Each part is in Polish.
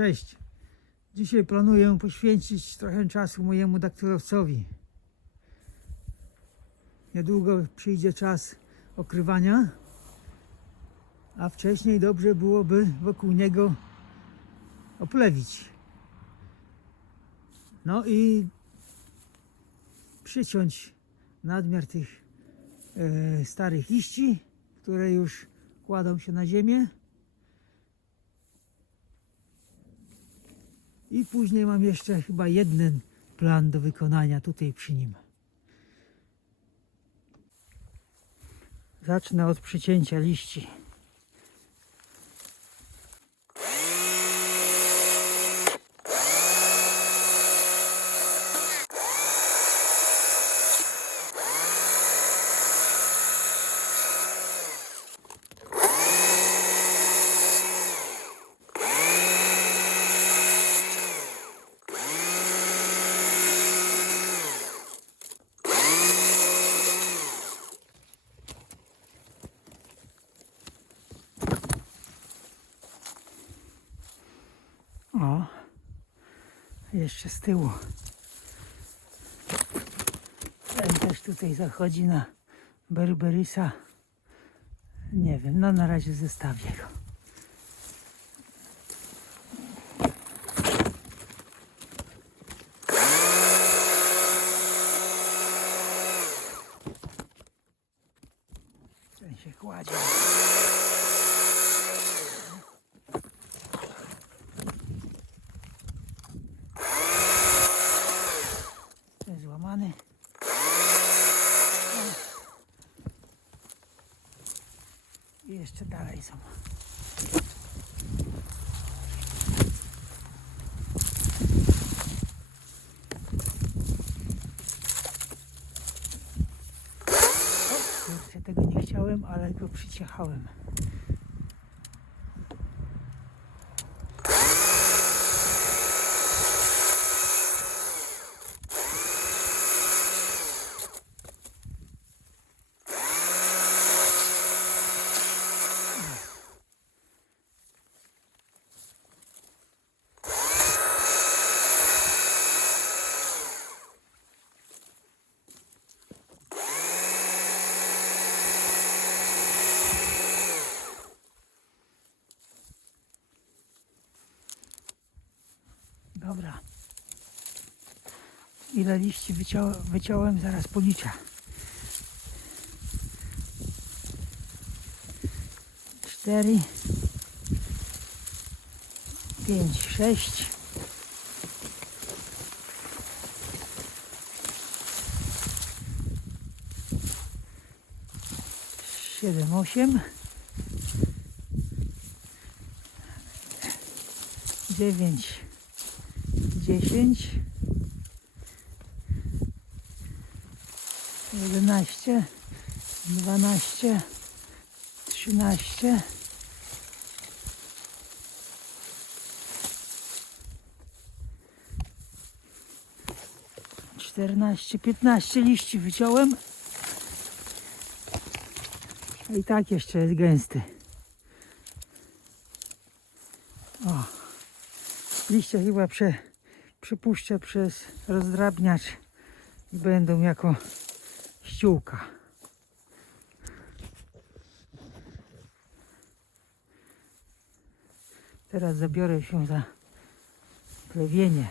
Cześć. Dzisiaj planuję poświęcić trochę czasu mojemu daktylowcowi. Niedługo przyjdzie czas okrywania, a wcześniej dobrze byłoby wokół niego oplewić. No i przyciąć nadmiar tych e, starych liści, które już kładą się na ziemię. I później mam jeszcze chyba jeden plan do wykonania tutaj przy nim. Zacznę od przycięcia liści. O, jeszcze z tyłu. Ten też tutaj zachodzi na Berberisa. Nie wiem, no na razie zestawię go. Ten się kładzie. Złamany. I jeszcze dalej są. O, tego nie chciałem, ale go przyciechałem. Dobra. Ile liści wyciąłem, wyciąłem zaraz policzę. Cztery, pięć, sześć. Siedem, osiem. Dziewięć, dziesięć, jedenaście, dwanaście, trzynaście, czternaście, piętnaście liści wyciąłem. A I tak jeszcze jest gęsty. O. Liście chyba prze, przepuszczę przez rozdrabniacz i będą jako ściółka. Teraz zabiorę się za plewienie.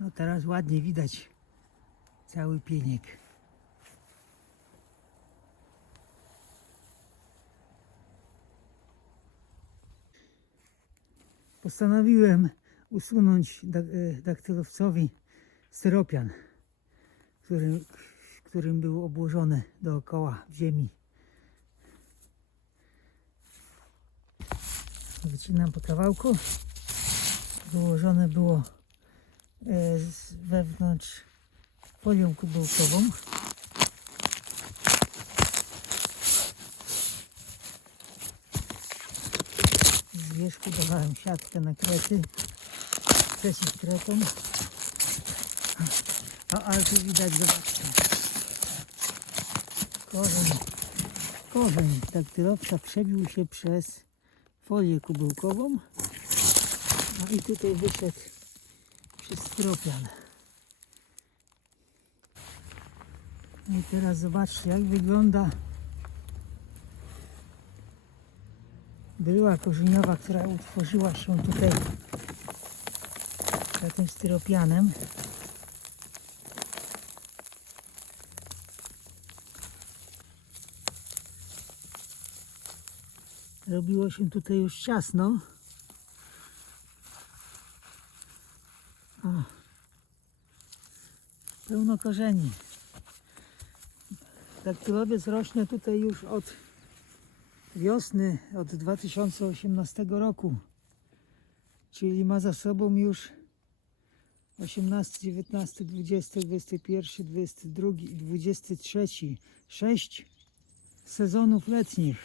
No teraz ładnie widać cały pieniek. postanowiłem usunąć e, daktylowcowi styropian, którym, którym był obłożony dookoła w ziemi. Wycinam po kawałku. Wyłożone było e, z wewnątrz folią kubełkową. Z wierzchu dawałem siatkę na krety, przeciw kretom. A, tu widać, zobaczcie. Korzeń, korzeń daktylowca przebił się przez folię kubełkową No i tutaj wyszedł przez stropian. No I teraz zobaczcie jak wygląda była korzeniowa, która utworzyła się tutaj tym styropianem. Robiło się tutaj już ciasno. O, pełno korzeni. Daktylowiec rośnie tutaj już od wiosny, od 2018 roku. Czyli ma za sobą już 18, 19, 20, 21, 22 i 23. 6 sezonów letnich.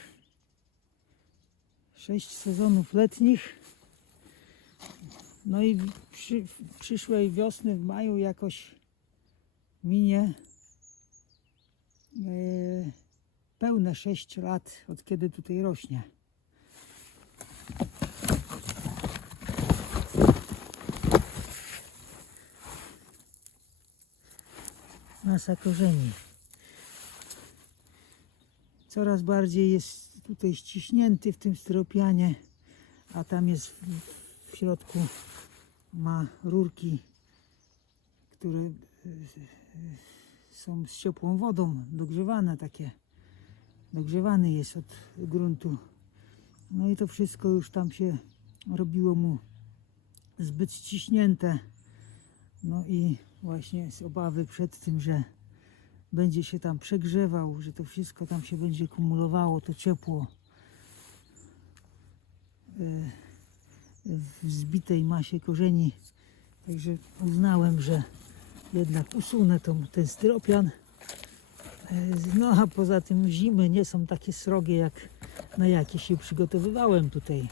6 sezonów letnich. No i przy, przyszłej wiosny w maju jakoś minie e, pełne 6 lat od kiedy tutaj rośnie. Masa korzeni. Coraz bardziej jest tutaj ściśnięty w tym styropianie, a tam jest w, w środku ma rurki, które e, są z ciepłą wodą dogrzewane takie. Dogrzewany jest od gruntu. No i to wszystko już tam się robiło mu zbyt ściśnięte. No i właśnie z obawy przed tym, że będzie się tam przegrzewał, że to wszystko tam się będzie kumulowało, to ciepło e, w zbitej masie korzeni. Także uznałem, że jednak usunę tą, ten styropian. E, No a poza tym zimy nie są takie srogie jak na jakie się przygotowywałem tutaj.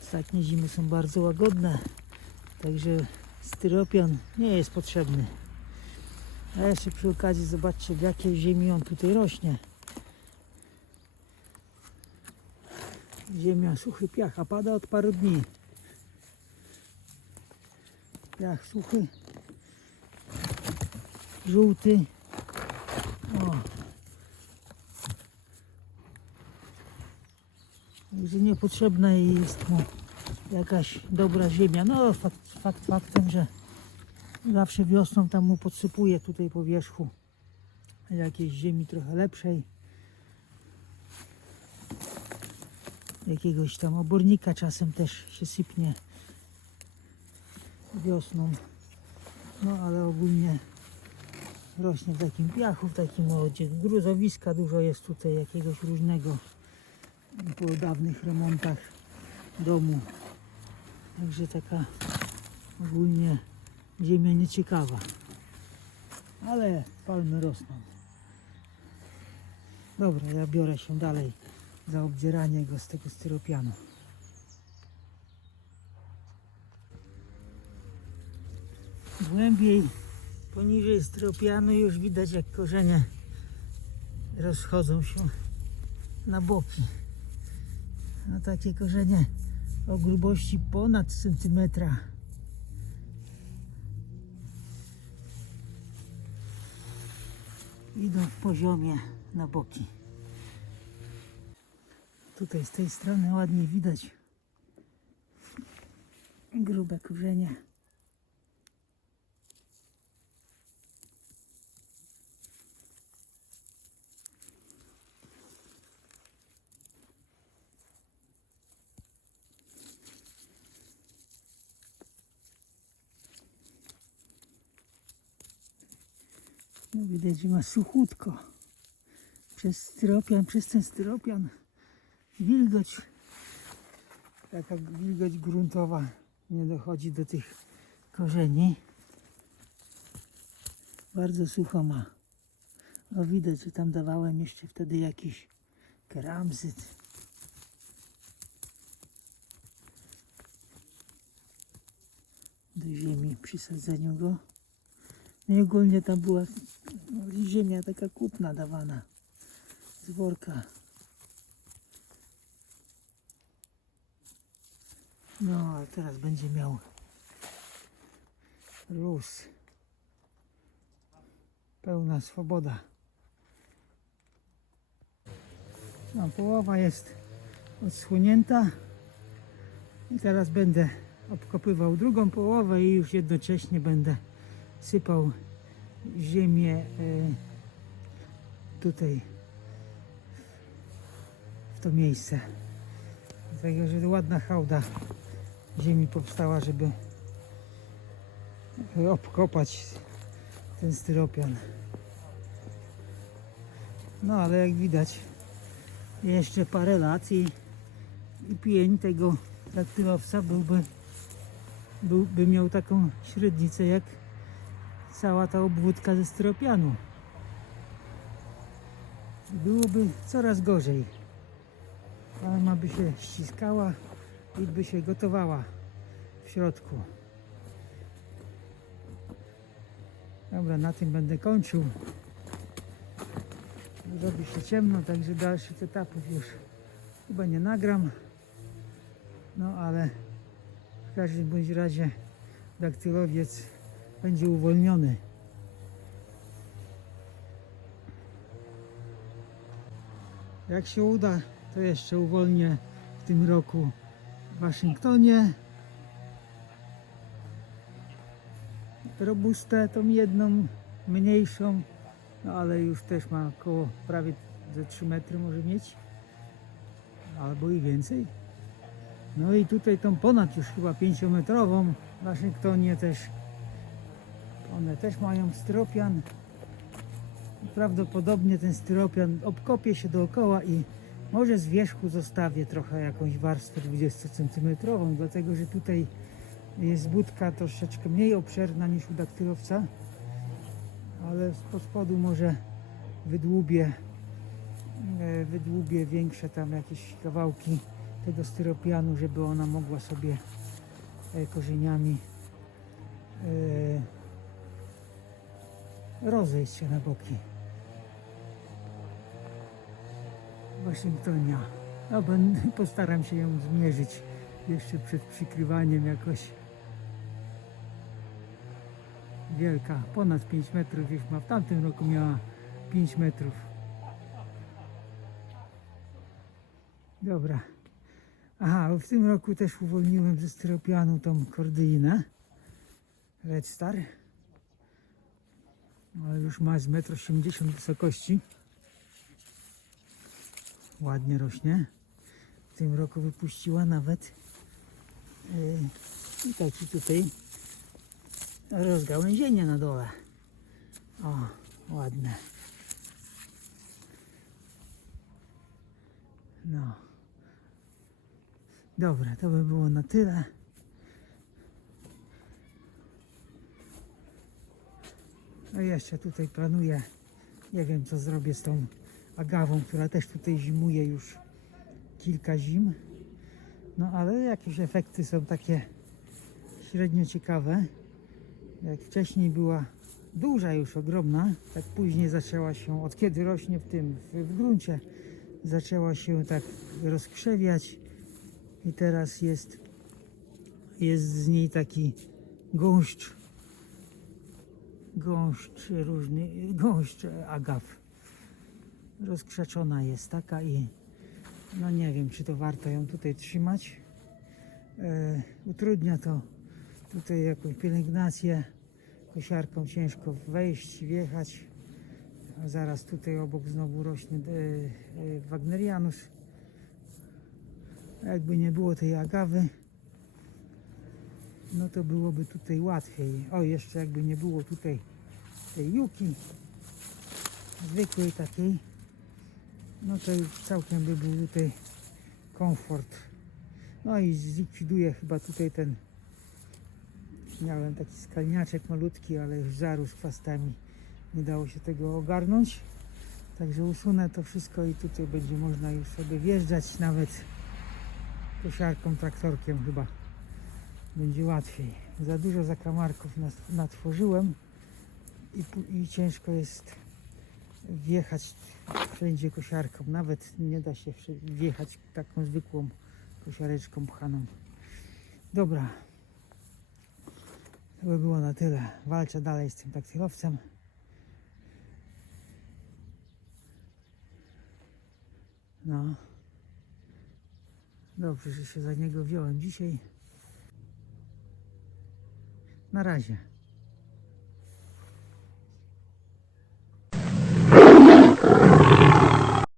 Ostatnie zimy są bardzo łagodne, także styropian nie jest potrzebny. A jeszcze przy okazji zobaczcie w jakiej ziemi on tutaj rośnie. Ziemia, suchy piach, a pada od paru dni. Piach suchy, żółty. O. Także niepotrzebna jest mu jakaś dobra ziemia. No fakt, fakt faktem, że zawsze wiosną tam mu podsypuje tutaj po wierzchu jakiejś ziemi trochę lepszej. Jakiegoś tam obornika czasem też się sypnie wiosną. No ale ogólnie rośnie w takim piachu, w takim odzie. Gruzowiska dużo jest tutaj jakiegoś różnego po dawnych remontach domu. Także taka ogólnie ziemia nieciekawa. Ale palmy rosną. Dobra, ja biorę się dalej za obdzieranie go z tego styropianu. Głębiej poniżej styropianu już widać jak korzenie rozchodzą się na boki. No takie korzenie o grubości ponad centymetra. Idą w poziomie na boki. Tutaj z tej strony ładnie widać grube korzenie. No widać, że ma suchutko. Przez styropian, przez ten styropian wilgoć, taka wilgoć gruntowa nie dochodzi do tych korzeni. Bardzo sucho ma. No widać, że tam dawałem jeszcze wtedy jakiś keramzyt. Do ziemi przy sadzeniu go. I ogólnie tam była no, ziemia taka kupna dawana z worka. No, a teraz będzie miał luz. Pełna swoboda. No, połowa jest odsłonięta. I teraz będę obkopywał drugą połowę i już jednocześnie będę sypał ziemię e, tutaj w to miejsce. Dlatego, że ładna hałda ziemi powstała, żeby obkopać ten styropian. No ale jak widać jeszcze parę lat i, i pień tego daktylowca byłby, byłby miał taką średnicę jak cała ta obwódka ze styropianu. Byłoby coraz gorzej. Palma by się ściskała i by się gotowała w środku. Dobra, na tym będę kończył. Robi się ciemno, także dalszych etapów już chyba nie nagram. No ale w każdym bądź razie daktylowiec będzie uwolniony. Jak się uda, to jeszcze uwolnię w tym roku w Waszyngtonie. Robustę, tą jedną mniejszą, no ale już też ma około prawie ze 3 metry może mieć, albo i więcej. No i tutaj tą ponad już chyba 5-metrową w Waszyngtonie też. One też mają styropian. Prawdopodobnie ten styropian obkopie się dookoła i może z wierzchu zostawię trochę jakąś warstwę 20 cm, dlatego że tutaj jest budka troszeczkę mniej obszerna niż u daktylowca, ale z spodu może wydłubię, e, wydłubię większe tam jakieś kawałki tego styropianu, żeby ona mogła sobie e, korzeniami e, rozejść się na boki. Waszyngtonia. No, będę, postaram się ją zmierzyć jeszcze przed przykrywaniem jakoś. Wielka, ponad 5 metrów już ma. W tamtym roku miała 5 metrów. Dobra. Aha, w tym roku też uwolniłem ze styropianu tą kordynę. Red Star. Ale już ma z 1,80 m wysokości. Ładnie rośnie. W tym roku wypuściła nawet yy, taki tutaj rozgałęzienie na dole. O, ładne. No. Dobra, to by było na tyle. No jeszcze tutaj planuję, nie wiem co zrobię z tą agawą, która też tutaj zimuje już kilka zim. No ale jakieś efekty są takie średnio ciekawe. Jak wcześniej była duża już, ogromna, tak później zaczęła się, od kiedy rośnie w tym, w, w gruncie, zaczęła się tak rozkrzewiać i teraz jest, jest z niej taki gąszcz, gąszcz różny, gąszcz agaw. Rozkrzaczona jest taka i no nie wiem, czy to warto ją tutaj trzymać. E, utrudnia to tutaj jakąś pielęgnację. Kosiarką ciężko wejść, wjechać. Zaraz tutaj obok znowu rośnie e, e, Wagnerianus. Jakby nie było tej agawy, no to byłoby tutaj łatwiej. O, jeszcze jakby nie było tutaj tej juki, zwykłej takiej, no to już całkiem by był tutaj komfort. No i zlikwiduję chyba tutaj ten, miałem taki skalniaczek malutki, ale już zarósł chwastami, nie dało się tego ogarnąć. Także usunę to wszystko i tutaj będzie można już sobie wjeżdżać nawet kosiarką, traktorkiem chyba będzie łatwiej. Za dużo zakamarków natworzyłem i, i ciężko jest wjechać wszędzie kosiarką. Nawet nie da się wjechać taką zwykłą kosiareczką pchaną. Dobra. To by było na tyle. Walczę dalej z tym taktylowcem. No. Dobrze, że się za niego wziąłem dzisiaj. Na razie.